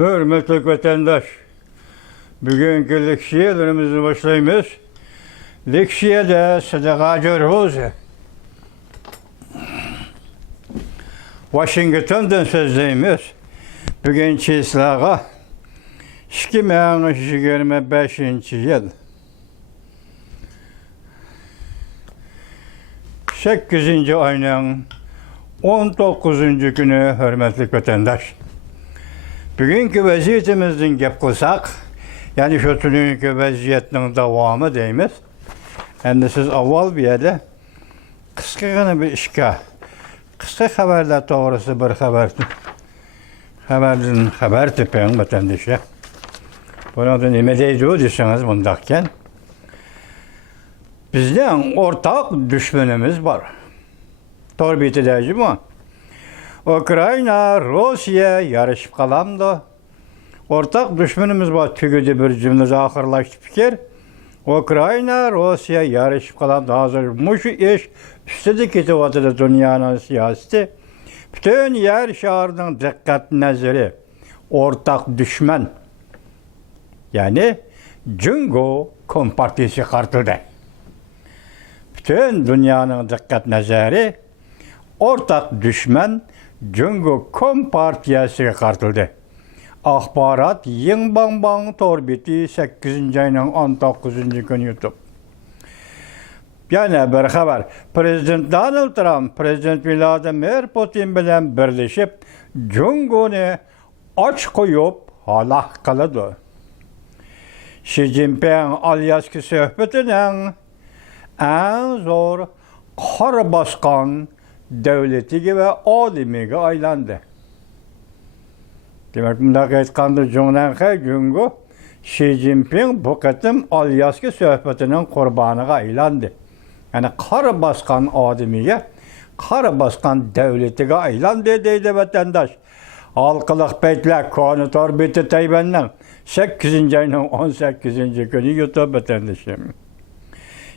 Hürmetli vatandaş, bugünkü leksiyelerimizi başlayımız. Leksiyede Sadaka Rose. Washington'dan sözleyimiz. Bugünkü islağa 2025 yıl. 8. ayının 19. günü hürmetli vatandaş. Bugünkü vaziyetimizden gep kılsak, yani şu tününkü vaziyetinin devamı deyimiz. Endi siz avval bir yerde kıskıgını bir işe, kısa haberler doğrusu bir haber tipeyin vatandaşa. Buna da ne deydi o deseniz bundakken. Bizden ortak düşmanımız var. Torbiti deyci mi? Ukrayna, Rusya yarışıp kalamdı. Ortak düşmanımız var. Tügüdü bir cümlede ahırlaştı fikir. Ukrayna, Rusya yarışıp kalamdı. Hazır muşu iş üstüde kitivatıda dünyanın siyaseti. Bütün yer şehirinin dikkat nazarı ortak düşman. Yani Cungo Kompartisi kartıldı. Bütün dünyanın dikkat nazarı ortak düşman Cungo Kompartiyası kartıldı. Ahbarat yin bang torbiti 8. ayının 19. günü YouTube. Yani bir haber. Prezident Donald Trump, Prezident Vladimir Putin bilen birleşip Cungo'nu aç koyup halak kılıdı. Xi Jinping Alyaski söhbetinin en zor kar baskan devleti gibi adimiga aylandı. Demek bundaki aytkandı Cungo, Xi Jinping bu kıtım Alyaski söhbetinin kurbanıga aylandı. Yani kar baskan adimiga, kar baskan devletiga aylandı deydi vatandaş. Halkılık beytler konu torbiti Tayvan'dan 8. ayının 18. günü YouTube vatandaşım.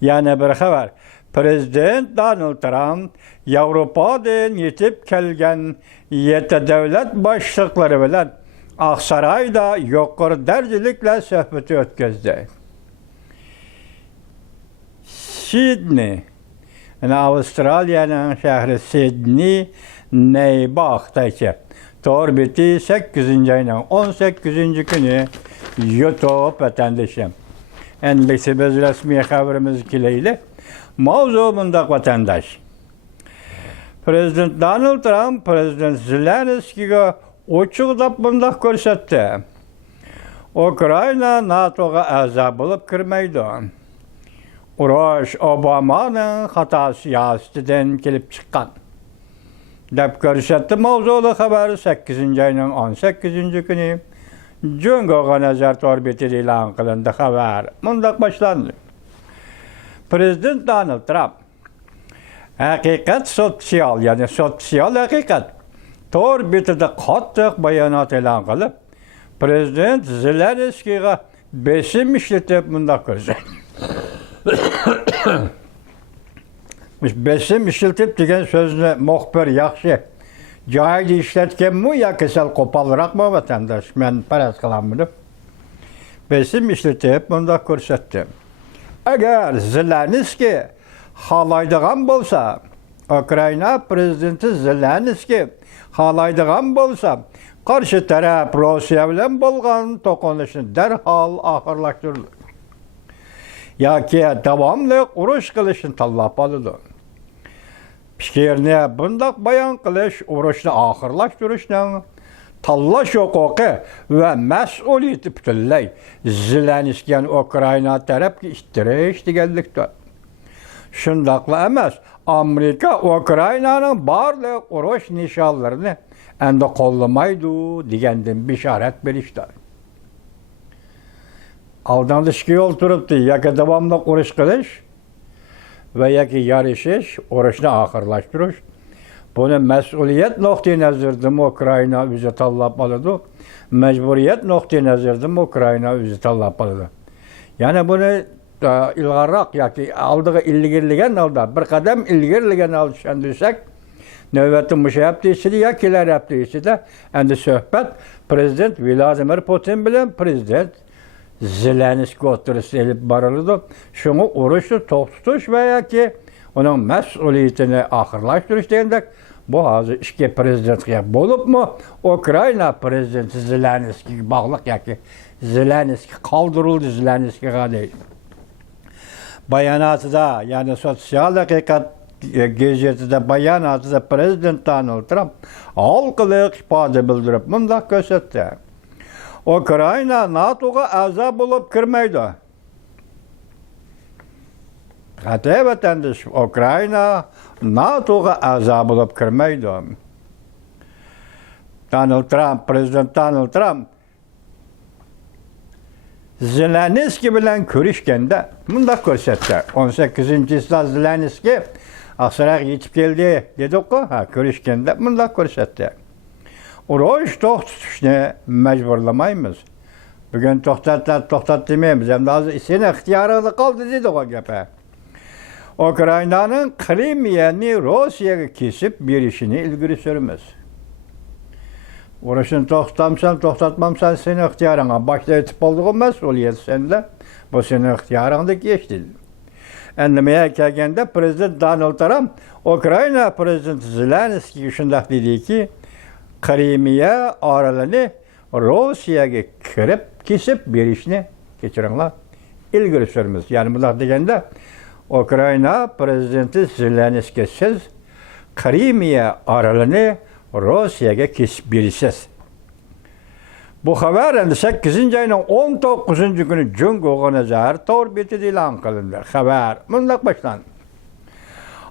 Yani bir haber. Prezident Donald Trump Avrupa'dan yetip kelgen yeti devlet başlıkları bilen Aksaray'da yukarı dercilikle sohbeti ötküzdü. Sydney, yani Avustralya'nın şehri Sydney, Neybak'taki torbiti 8. ayının 18. günü YouTube vatandaşım. Endisi biz resmi haberimiz kileyle. Mavzu bundak vatandaş. Prezident Donald Trump, Prezident Zelenski'ye uçuqdap bundak görsetti. Ukrayna NATO'ga a'za bulup kirmeydi. Uruş Obama'nın hata siyasetinden kelip çıkan. Dep görsetti mavzulu haber 8. ayının 18. günü. Cungo'ga nazar torbiti ilan kılındı haber. Bundak başlandı. Prezident Donald Trump, hakikat sosyal, yani sosyal hakikat, torbitide kattık bayanat ilan kılıp, Prezident Zelenski'ye besim işletip bundak görse. Besim işletip degen sözüne muhbir yakşı. Cahil işletken mu ya kesel kopalrak mı vatandaş? Ben paras kılamını. Besim işletip bundak görsettim. Eğer Zelenski halaydıgan bolsa, Ukrayna Prezidenti Zelenski halaydıgan bolsa, karşı taraf Rusya bilen bolgan toqunuşunu derhal ahırlaştırılır. Yaki devamlı uruş kılışını tallap alıdı. Fikirine bundak bayan kılış uruşunu ahırlaştırışının tallaş hukuku ve mesuliyeti bütünley Zelenski'nin Ukrayna taraf iştiriş digellikte. Şundakla emez, Amerika Ukrayna'nın barlık uruş nişanlarını endi kollamaydı digendin bişaret berişler. Aldanışki yol turuptu, yaki devamlı uruş kılış ve yaki yarışış, uruşunu ahırlaştırış. Bunu mesuliyet noktayı nazırdım Ukrayna üzü tallap alıdı. Mecburiyet noktayı nazırdım Ukrayna üzü tallap alıdı. Yani bunu ilgarak, yaki aldığı ilgirligen aldı. Bir kadem ilgirligen alışan düşsek, Növbəti müşahap deyişidi, ya kiler yap deyişidi. Endi söhbət Prezident Vladimir Putin bilen Prezident Zelenski oturuşu elip barılıdı. Şunu uruşu toxtutuş veya ki onun məsuliyetini ahırlaştırış deyendek bu hazır iki prezidentliğe bolup mu Ukrayna prezidenti Zelenski bağlıq ya ki Zelenski kaldırıldı Zelenski'ye değil. Bayanatı da yani sosyal hakikat gazetede bayanatı da Prezident Donald Trump halkılık ifade bildirip mındak gösterdi. Ukrayna NATO'ga a'zo bulup kirmeydi. Hatta vatandaş Ukrayna NATO'ga a'zo bulup kirmeydi. Donald Trump, Prezident Donald Trump Zelenski bilen görüşkende mındak gösterdi. 18. yılda Zelenski Aksaray'a yetip geldi dedik o, görüşkende mındak gösterdi. Uruş toxtutuşunu mecburlamayımız. Bugün toxtat demeyimiz. Hem de senin ihtiyarında kaldı dedik o gepe. Ukrayna'nın Krimiye'ni Rusya'ya kesip bir işini ilgili sürmez. Uğraşını toxtatmamsan senin ihtiyarına. Başta etip olduğu mesuliyet sende. Bu senin ihtiyarında geçti. Endemeye kelgende Prezident Donald Trump, Ukrayna Prezidenti Zelenski şundak dedi ki, Krimiye aralarını Rusya'ya kirip, kesip bir işini geçirenler. İlgili sürmüz. Yani bunlar degende Ukrayna Prezidenti Zelenski siz Krimiye aralarını Rusya'ya kesip bir işsiz. Bu haber 8. ayının 19. günü Cumhurbaşkanı zahar torbeti ilan kılındı. Haber bundan başlandı.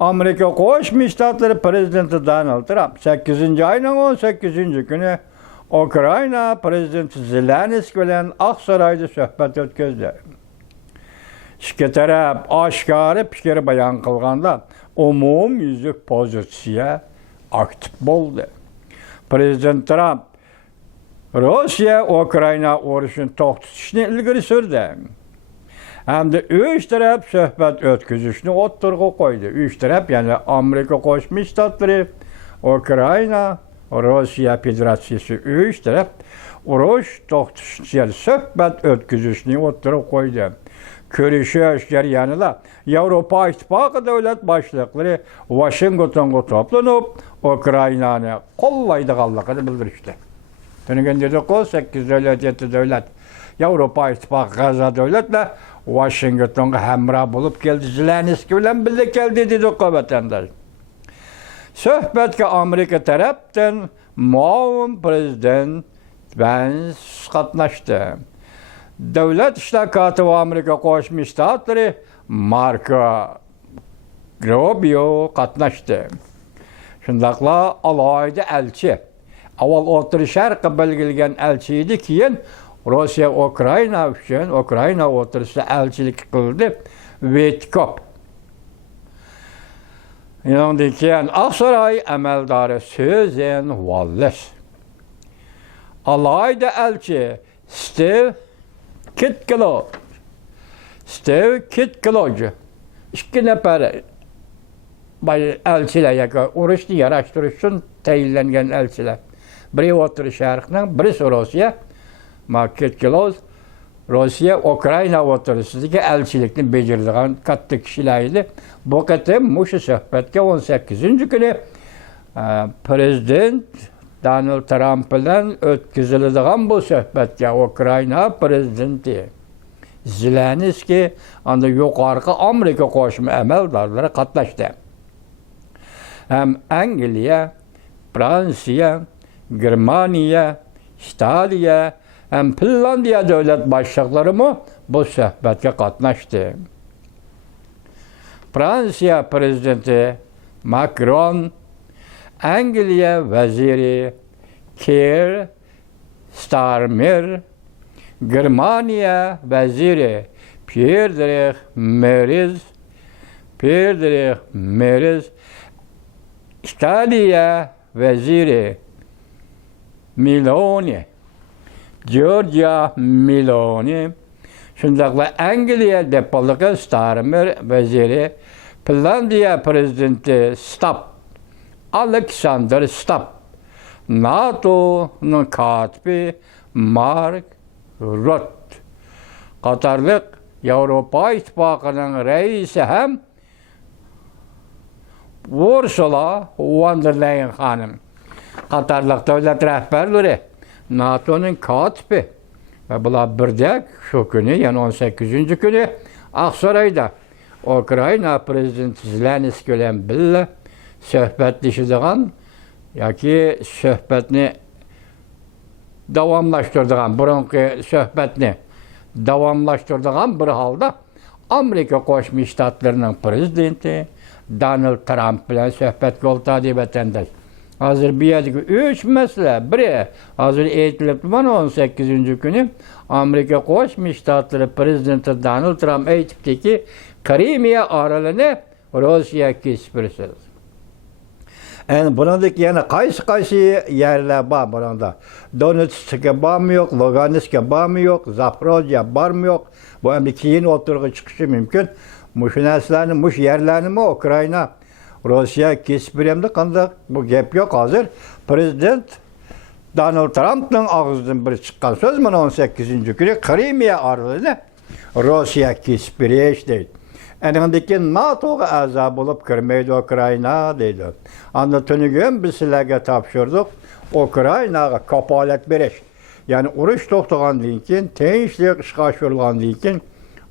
Amerika Koşmuş Ştatları Prezidenti Donald Trump 8. ayının 18. günü Ukrayna Prezidenti Zelenski bilen Aksaray'da söhbet ötküzdü. İki taraf aşkarı fikir bayan kılganda umum yüzlük pozisiya aktif oldu. Prezident Trump Rusya-Ukrayna uğraşın toxtutuşunu ilgili sürdü. Hem de üç taraf söhbet ötküzüşünü oturgu koydu. Üç taraf yani Amerika Koşmuş Ştatları, Ukrayna, Rusya Federasyası üç taraf uğraş toxtutuşunu yani söhbet ötküzüşünü oturgu koydu. Görüşüş yanında Avrupa İttifakı devlet başlıkları Washington'a toplanıp Ukrayna'nı kollaydıqallığını bildirişti. Tünügen dedik o 8 devlet, 7 devlet. Avrupa İttifakı Gaza devletle Washington'a hemrah bulup geldi. Zelenski bilen birlik geldi dedik o vatandaş. Söhbetke Amerika taraftan muavin prezident Pence katnaştı. Devlet iştakatı ve Amerika Koşmuş Ştatları Marco Rubio katnaştı. Şundakla alayda elçi. Aval Orta Şərqə belgilgen elçiydi ki, Rusya Ukrayna üçün Ukrayna oturuşu elçilik kıldı. Vetkop. Yani ki, Aksaray emeldarı Susan Wallace. Alayda elçi Steve Kitkiloc. İki nefer elçiler, uğraştı araştırışın teyillengen elçiler. Biri Orta Şərqdən, birisi Rusya. Kitkiloc, Rusya, Ukrayna oturuşundaki elçilikini becirdiğin katlı kişileriydi. Bu katı muşu söhbetke 18. günü Prezident Donald Trump ile ötküzüldüğün bu söhbetke Ukrayna Prezidenti Zelenski anda yukarı Amerika koşma emeldarları katlaştı. Hem Angliya, Fransa, Germaniya, İtalya, hem Finlandiya devlet başlıkları mı bu söhbete katlaştı. Fransa Prezidenti Macron, Angliya Veziri Keir Starmer, Germaniya Veziri Friedrich Merz, İtalya Veziri Meloni, Giorgia Meloni, şundakla Angliya Depalığı Starmer Veziri, Finlandiya Prezidenti Stubb Alexander Stubb, NATO'nun katibi Mark Rutte, Qatarlıq Avropa İttifaqının reisi hem Ursula von der Leyen hanım, Qatarlıq devlet rehberleri, NATO'nun katibi ve bular birdek şu günü, yani 18. günü Aksaray'da Ukrayna prezidenti Zelenskiy bilen birle söhbetleşidigan yoki söhbetni davamlaştırdigan, burunki söhbetni davamlaştırdigan bir halda Amerika Qo'shma Shtatlarining prezidenti Donald Trump bilan söhbetga o'tadi vatandaş. Hazır bir yerdeki 3 mesele. Biri hazır eğitilip bana 18. günü Amerika Qo'shma Shtatlari prezidenti Donald Trump aytibdi ki Krimiya orolini Rossiya kesib bersin. Yani bunundaki yani qaysi yerler var bunda. Donetsk'e var mı yok, Lugansk'e var mı yok, Zaporojye var mı yok. Bu hem de keyin oturuğa çıkışı mümkün. Muş neslerini, muş yerlerini mi Ukrayna, Rusya kesip bilemdi kandak bu gap yok hazır. Prezident Donald Trump'ın ağzından bir çıkan söz mü 18. günü Krimiya orolini Rusya kesip biriş değil. Enindeki NATO'ya aza bulup kirmeydi Ukrayna deydi. Anlatını gün biz sizlerge tapşırdık. Ukrayna'ya kapalet beriş. Yani uruş toxtağan deyken, tinçlik işgaşırılan deyken,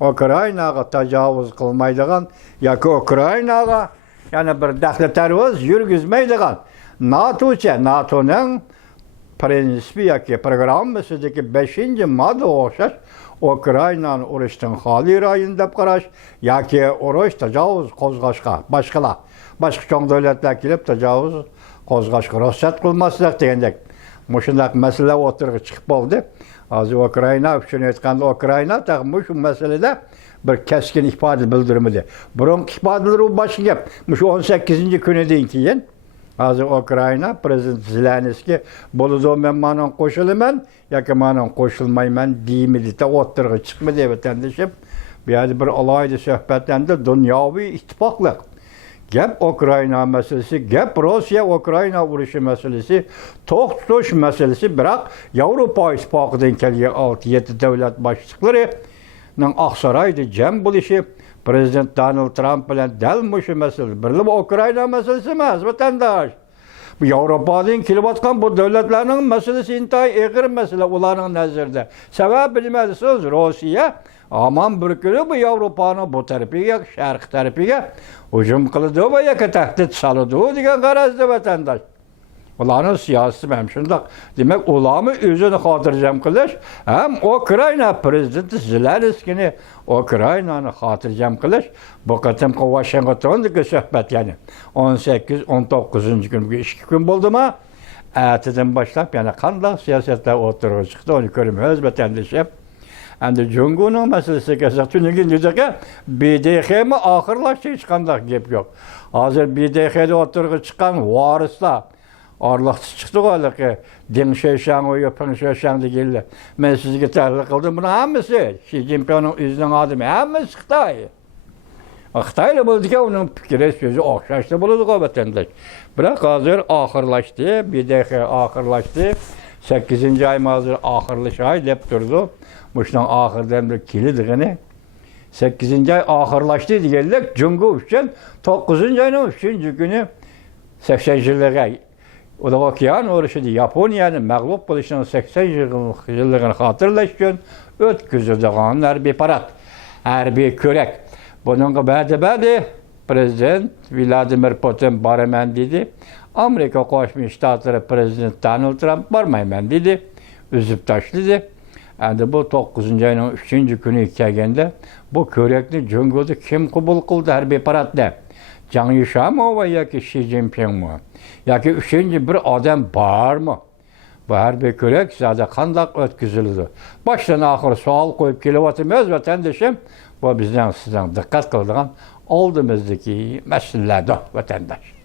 Ukrayna'ya tecavüz kılmaydıgan, yoki Ukrayna'ya yani bir daxli teröriz yürgüzmeydigan. NATO'nun prensibi yoki programmasidagi 5. madde o'xshash Ukraynani urushdan xoli rayın deb qarash yoki urush tajovuz qo'zg'ashga boshqa cho'ng davlatlar kelib tajovuz qo'zg'ashga ruxsat qilmaslik degandek mushundaq masala o'tirg'i chiqib bo'ldi. Hozir Ukrayna uchun aytganda Ukrayna shu masalada bir keskin ifoda bildirmadi. Burungi ifodalar boshqa gap. Shu 18. kunidan keyin hozir Ukrayna prezidenti Zelenskiy bo'ladi men mana qo'shilaman yoki mana qo'shilmayman deymidi, o'tirg'i chiqmadi vatandoshim. Bu yerda bir alayda suhbatlanda dunyoviy ittifoqlik gap Ukrayna meselesi, gap Rusya Ukrayna urushi meselesi, to'xtatish meselesi, biroq Yevropa ittifoqidan kelgan 6-7 davlat boshliqlarining Oqsaroyda jam bo'lishi Prezident Donald Trump bilan dal mushu masala, birli Ukrayna meselesi emas, vatandosh. Bu Yevropadan kelayotgan bu davlatlarning masalasi intayin og'ir masala ularning nazarida. Sabab bilmadisiz, Rossiya aman bir kuni bu Yevropani bu tarafiga, sharq tarafiga hujum qildi va yoki tahdid soladi degan g'arazda vatandosh. Ularning siyosati ham shundoq. Demak, ularni o'zini xotirjam qilish ham Ukrayna prezidenti Zelenskiyni Ukraynani xotirjam qilish bu qatimqi Washingtondagi suhbat, ya'ni 18-19 kunga 2 kun bo'ldimi? Ertadan boshlab yana qanday siyosatlar o'tirg'i chiqdi, uni ko'ramiz vatandoshlar. Endi Jungo'ning masalasiga kelsak, BDX'ni oxirlashga hech qanday gap yo'q. Hozir BDX'da o'tirg'i chiqqan varislar Arlıqçı çıktı ola ki, Deng Xiaoping ve Peng Xiaoping degiler. Ben sizge tahlil kıldım, bunu hamısı, Xi Jinping'in özünün adımı, hamısı Xitay. Xitay'la buldu ki, onun fikri sözü okşaştı buldu o vatandaş. Bırak hazır ahırlaştı, BDX ahırlaştı. 8. ay hazır ahırlışı ay deyip durdu. Muştan ahırdan bir kilidiğini. 8. ay ahırlaştı diyorlar, Jungo için 9. ayının 3. günü 80 yıllığa o da okyan uğraşıdı. Japonya'nın mağlup buluşunun 80 yıllığını hatırlaşken ötküzüldüğün harbi parat, harbi körek. Bunun ba'di Prezident Vladimir Putin baraman dedi. Amerika Qo'shma Shtatlari Prezidenti Donald Trump barmayman dedi. Üzüp tashladı. Endi bu 9. ayının 3. günü kelganda bu körekni Jungo'da kim qabul qildi harbiy paradda? Jiang Yishamova yoki Xi Jinping mi? Yoki 3. bir odam bormi? Bu harbiy ko'rak zada qanday o'tkazildi? Boshdan oxir savol qo'yib kelyapmiz vatandoshim. Bu bizdan sizdan diqqat qiladigan oldimizdagi masalalar vatandosh.